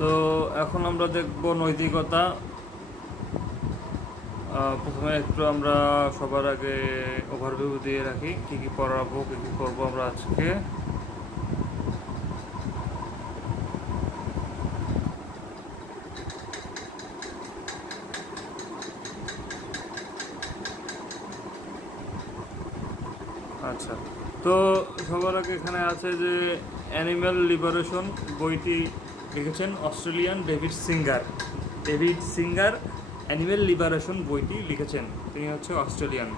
তো এখন আমরা দেখব নৈতিকতা। প্রথমে একটু আমরা সবার আগে ওভারভিউ দিয়ে রাখি কী কী পড়াবো, কী কী করবো আমরা আজকে। আচ্ছা, তো সবার আগে এখানে আছে যে অ্যানিম্যাল লিবারেশন বইটি লিখেছেন Australian David singer animal liberation বইটি লিখেছেন। তিনি হচ্ছে অস্ট্রেলিয়ান।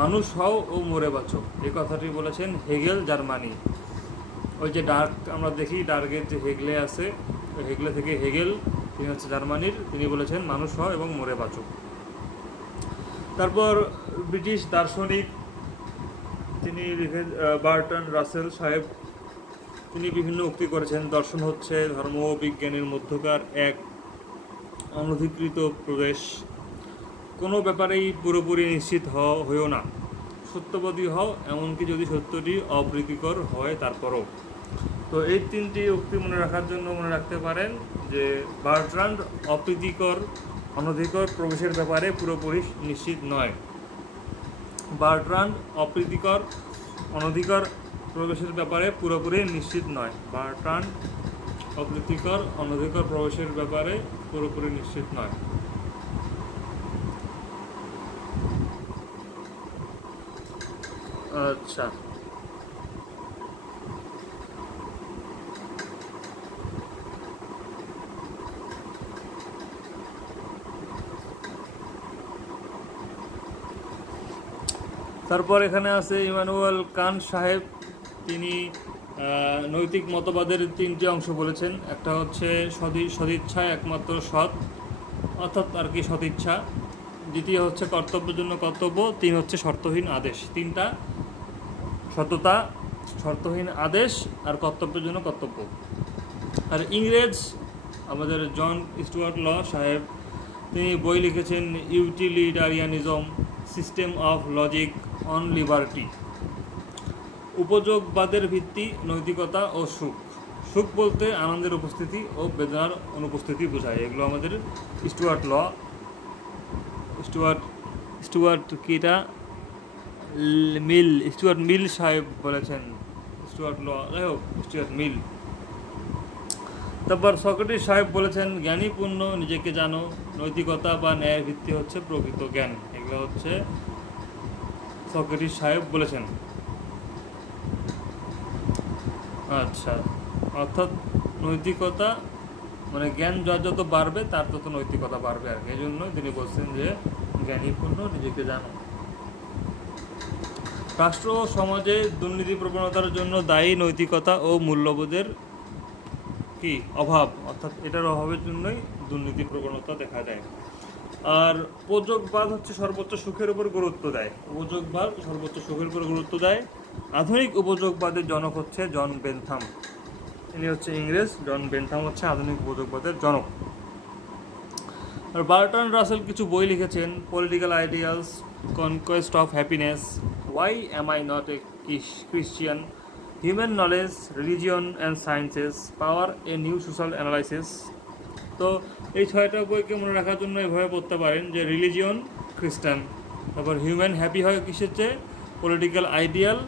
মানুষ হও ও মরে বাঁচো, এই কথাটি বলেছেন হেগেল, জার্মানি। ওই যে ডার্ক আমরা দেখি, ডার্কের যে হেগলে আছে, ওই হেগলে থেকে হেগেল, তিনি হচ্ছে জার্মানির। তিনি বলেছেন মানুষ হও এবং মরে বাঁচো। তারপর ব্রিটিশ দার্শনিক তিনি বার্টন রাসেল সাহেব, তিনি বিভিন্ন উক্তি করেছেন। দর্শন হচ্ছে ধর্ম ও বিজ্ঞানের মধ্যকার এক অনধিকৃত প্রদেশ। কোনো ব্যাপারেই পুরোপুরি নিশ্চিত হয়েও না। সত্যবাদী হও, এমনকি যদি সত্যটি অপ্রীতিকর হয় তারপরও। তো এই তিনটি উক্তি মনে রাখার জন্য মনে রাখতে পারেন যে বার্ট্রান্ড অনধিকর প্রবেশের ব্যাপারে পুরোপুরি নিশ্চিত নয়। বার্ট্রান্ড অনধিকর প্রবেশের ব্যাপারে পুরোপুরি নিশ্চিত নয়। বার্ট্রান্ড অনধিকর প্রবেশের ব্যাপারে পুরোপুরি নিশ্চিত নয়। আচ্ছা, তারপর এখানে আছে ইমানুয়েল কান্ট সাহেব। তিনি নৈতিক মতবাদের তিনটি অংশ বলেছেন। একটা হচ্ছে সদিচ্ছা একমাত্র সৎ, অর্থাৎ আর কি সদিচ্ছা। দ্বিতীয় হচ্ছে কর্তব্যের জন্য কর্তব্য। তিন হচ্ছে শর্তহীন আদেশ। তিনটা: সততা, শর্তহীন আদেশ আর কর্তব্যের জন্য কর্তব্য। আর ইংরেজ আমাদের জন স্টুয়ার্ট ল সাহেব, তিনি বই লিখেছেন utilitarianism, system of logic on liberty. উপযোগবাদের ভিত্তি নৈতিকতা ও সুখ। সুখ বলতে আনন্দের উপস্থিতি ও বেদনার অনুপস্থিতি বোঝায়। এগুলো আমাদের স্টুয়ার্ট মিল সাহেব বলেছেন। Stuart Mill. তারপর সক্রেটিস সাহেব বলেছেন জ্ঞানীপূর্ণ নিজেকে জানো, নৈতিকতা বা ন্যায়ের ভিত্তি হচ্ছে প্রকৃত জ্ঞান। এগুলো হচ্ছে সক্রেটিস সাহেব বলেছেন। আচ্ছা, অর্থাৎ নৈতিকতা মানে জ্ঞান যত বাড়বে তার তত নৈতিকতা বাড়বে আর কি। এই জন্য তিনি বলছেন যে জ্ঞানীপূর্ণ নিজেকে জানো। রাষ্ট্র ও সমাজে দুর্নীতি প্রবণতার জন্য দায়ী নৈতিকতা ও মূল্যবোধের কি অভাব, অর্থাৎ এটার অভাবের জন্যই দুর্নীতি প্রবণতা দেখা যায়। আর উপযোগবাদ হচ্ছে সর্বোচ্চ সুখের উপর গুরুত্ব দেয়। আধুনিক উপযোগবাদের জনক হচ্ছে জন বেনথাম। ইনি হচ্ছে ইংরেজ। জন বেনথাম হচ্ছে আধুনিক উপযোগবাদের জনক। আর বার্টন রাসেল কিছু বই লিখেছেন। Political ideals, conquest of happiness, why am I not a Christian, human knowledge, religion and sciences, power, a new social analysis. তো এই 6টা বইকে মনে রাখার জন্য এভাবে পড়তে পারেন যে রিলিজিয়ন খ্রিস্টান, তারপর হিউম্যান হ্যাপি হয় কিসের চেয়ে, পলিটিক্যাল আইডিয়াল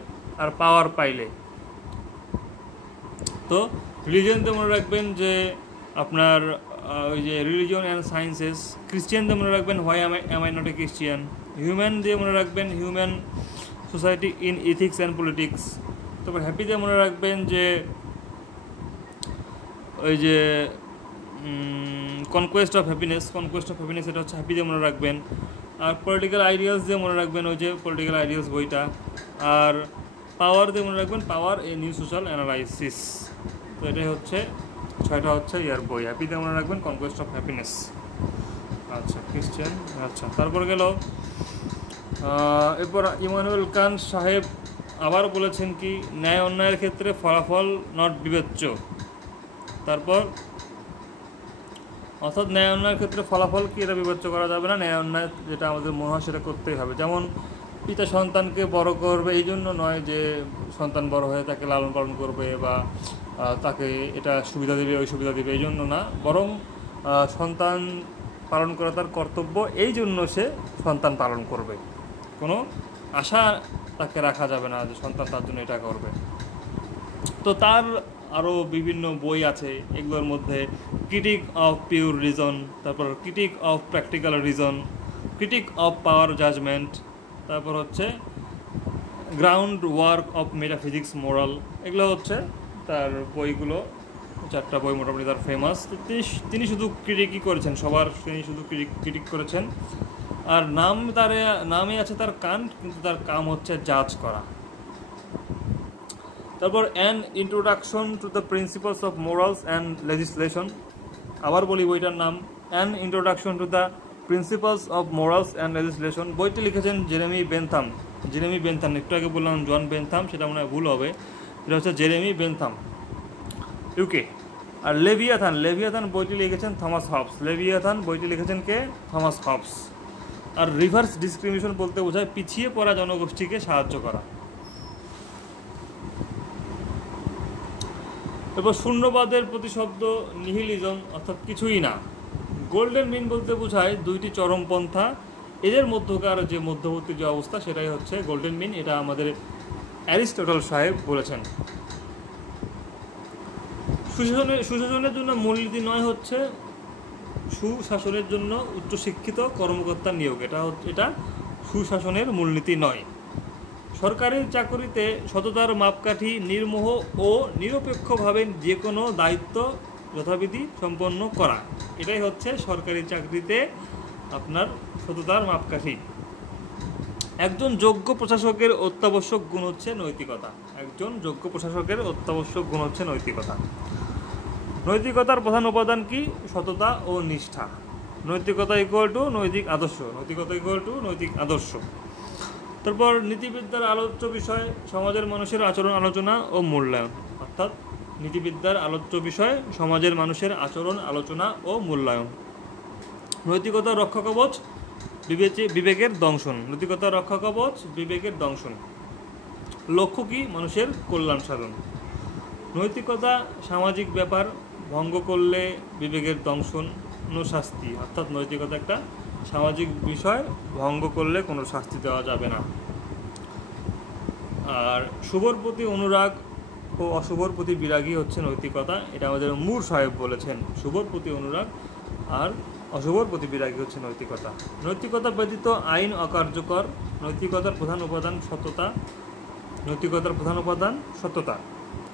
আর পাওয়ার পাইলে। তো রিলিজিয়নতে মনে রাখবেন যে আপনার ওই যে রিলিজিয়ন অ্যান্ড সায়েন্সেস। ক্রিশ্চিয়ানতে মনে রাখবেন why am I not a Christian. Human দিয়ে মনে রাখবেন human society in ethics and politics. তারপর হ্যাপিতে মনে রাখবেন যে ওই যে কনকোয়েস্ট অফ হ্যাপিনেস এটা হচ্ছে হ্যাপি দিয়ে মনে রাখবেন। আর পলিটিক্যাল আইডিয়ালস দিয়ে মনে রাখবেন ওই যে পলিটিক্যাল আইডিয়ালস বইটা। আর পাওয়ার দিয়ে মনে রাখবেন পাওয়ার, এ নিউ সোশ্যাল অ্যানালাইসিস। তো এটাই হচ্ছে 6টা হচ্ছে ইয়ার বই। হ্যাপি দিয়ে মনে রাখবেন কনকোয়েস্ট অফ হ্যাপিনেস। আচ্ছা, ক্রিশ্চিয়ান। আচ্ছা, তারপর গেল এরপর ইমানুয়েল কান্ট সাহেব আবার বলেছেন কি ন্যায় অন্যায়ের ক্ষেত্রে ফলাফল নট বিবেচ্য। তারপর অর্থাৎ ন্যায় অন্যায়ের ক্ষেত্রে ফলাফল কি এটা বিবেচ্য করা যাবে না। ন্যায় অন্যায় যেটা আমাদের মনে হয় সেটা করতেই হবে। যেমন পিতা সন্তানকে বড় করবে এই জন্য নয় যে সন্তান বড় হয়ে তাকে লালন পালন করবে বা তাকে এটা সুবিধা দেবে ওই সুবিধা দেবে, এই জন্য না, বরং সন্তান পালন করা তার কর্তব্য, এই জন্য সে সন্তান পালন করবে। কোনো আশা তাকে রাখা যাবে না যে সন্তান তার জন্য এটা করবে। তো তার আরও বিভিন্ন বই আছে, এগুলোর মধ্যে ক্রিটিক অফ পিওর রিজন, তারপর critique of practical reason, critique of power judgement, তারপর হচ্ছে groundwork of metaphysics moral, এগুলো হচ্ছে তার বইগুলো। 4টা বই মোটামুটি তার ফেমাস। তিনি শুধু ক্রিটিকই করেছেন, তিনি শুধু ক্রিটিক করেছেন। আর নামে আছে তার কান্ট, কিন্তু তার কাম হচ্ছে জাজ করা। তারপর an introduction to the principles of morals and legislation, আবার বলি বইটার নাম an introduction to the principles of morals and legislation. বইটি লিখেছেন জেরেমি বেনথাম। একটু আগে বললাম জন বেনথাম, সেটা মনে হয় ভুল হবে, এটা হচ্ছে জেরেমি বেনথাম, ইউকে। আর লেভিয়াথান বইটি লিখেছেন থমাস হবস। বইটি লিখেছেন কে? Thomas Hobbes. আর রিভার্স ডিসক্রিমিনেশন বলতে বোঝায় পিছিয়ে পড়া জনগোষ্ঠীকে সাহায্য করা। এরপর শূন্যবাদের প্রতিশব্দ নিহিলিজম, অর্থাৎ কিছুই না। গোল্ডেন মিন বলতে বোঝায় 2টি চরমপন্থা, এদের মধ্যকার যে মধ্যবর্তী যে অবস্থা সেটাই হচ্ছে গোল্ডেন মিন। এটা আমাদের অ্যারিস্টটল সাহেব বলেছেন। সুশাসনের জন্য মূলনীতি নয় হচ্ছে সুশাসনের জন্য উচ্চশিক্ষিত কর্মকর্তা নিয়োগ, এটা সুশাসনের মূলনীতি নয়। সরকারি চাকরিতে সততার মাপকাঠি নির্মোহ ও নিরপেক্ষভাবে যে কোনো দায়িত্ব যথাবিধি সম্পন্ন করা, এটাই হচ্ছে সরকারি চাকরিতে আপনার সততার মাপকাঠি। একজন যোগ্য প্রশাসকের অত্যাবশ্যক গুণ হচ্ছে নৈতিকতা। নৈতিকতার প্রধান উপাদান কি? সততা ও নিষ্ঠা। নৈতিকতা ইকুয়াল টু নৈতিক আদর্শ। তারপর নীতিবিদ্যার আলোচ্য বিষয় সমাজের মানুষের আচরণ আলোচনা ও মূল্যায়ন, অর্থাৎ নীতিবিদ্যার আলোচ্য বিষয় সমাজের মানুষের আচরণ আলোচনা ও মূল্যায়ন। নৈতিকতার রক্ষা কবচ বিবেকের দংশন। লক্ষ্য কি? মানুষের কল্যাণ সাধন। নৈতিকতা সামাজিক ব্যাপার, ভঙ্গ করলে বিবেকের দংশন, নো শাস্তি, অর্থাৎ নৈতিকতা একটা সামাজিক বিষয়, ভঙ্গ করলে কোনো শাস্তি দেওয়া যাবে না। আর শুভর প্রতি অনুরাগ ও অশুভর প্রতি বিরাগী হচ্ছে নৈতিকতা, এটা আমাদের মূর সাহেব বলেছেন। শুভর প্রতি অনুরাগ আর অশুভর প্রতি বিরাগী হচ্ছে নৈতিকতা। নৈতিকতা ব্যতীত আইন অকার্যকর। নৈতিকতার প্রধান উপাদান সততা।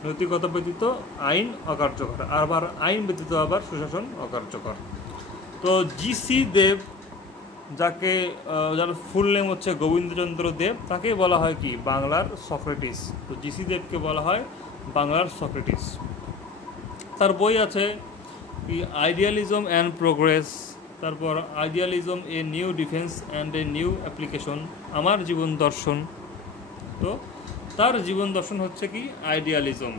নৈতিকতা ব্যতীত আইন অকার্যকর, আবার আইন ব্যতীত আবার সুশাসন অকার্যকর। তো জি.সি. দেব, যার ফুল নেম হচ্ছে গোবিন্দচন্দ্র দেব, তাকে বলা হয় কি? বাংলার সক্রেটিস। তো জি.সি. দেবকে বলা হয় বাংলার সক্রেটিস। তার বই আছে কি? আইডিয়ালিজম অ্যান্ড প্রোগ্রেস, তারপর idealism a new defence and a new application, আমার জীবন দর্শন। তো তার জীবন দর্শন হচ্ছে কি? আইডিয়ালিজম।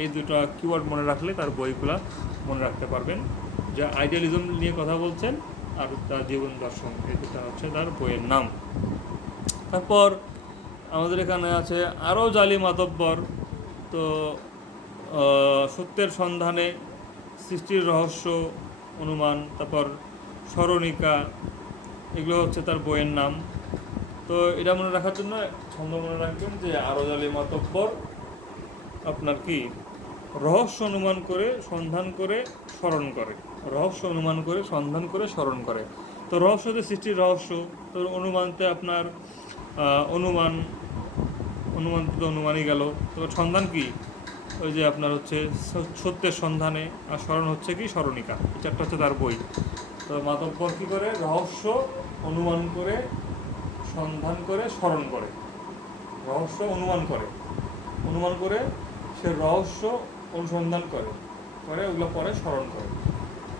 এই দুটো কিওয়ার্ড মনে রাখলে তার বইগুলা মনে রাখতে পারবেন, যে আইডিয়ালিজম নিয়ে কথা বলছেন আর তার জীবন দর্শন, এই দুটা হচ্ছে তার বইয়ের নাম। তারপর আমাদের এখানে আছে আরও জালি মাতব্বর। তো সত্যের সন্ধানে, সৃষ্টির রহস্য অনুমান, তারপর স্মরণিকা, এগুলো হচ্ছে তার বইয়ের নাম। তো এটা মনে রাখার জন্য ছন্দ মনে রাখবেন যে আরও জালি মাতব্বর আপনার কি? রহস্য অনুমান করে সন্ধান করে স্মরণ করে। তো রহস্য হচ্ছে সৃষ্টির রহস্য। তো অনুমানতে আপনার অনুমানই গেল। তো সন্ধান কি? ওই যে আপনার হচ্ছে সত্যের সন্ধানে, আর স্মরণ হচ্ছে কি? স্মরণিকা। এই 4টা হচ্ছে তার বই। তো মাতব্বর কী করে? রহস্য অনুমান করে, সন্ধান করে, স্মরণ করে। রহস্য অনুমান করে সে রহস্য অনুসন্ধান করে ওগুলো পরে স্মরণ করে।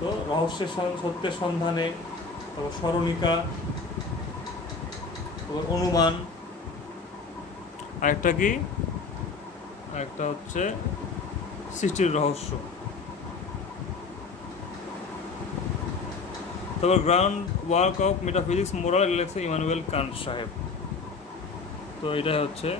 তো রহস্যের সত্যের সন্ধানে, তারপর স্মরণিকা, তারপর অনুমান, আরেকটা কি? আরেকটা হচ্ছে সৃষ্টির রহস্য। তারপর ground work of metaphysics moral, লেখছে ইমানুয়েল কান্ট সাহেব। তো এটা হচ্ছে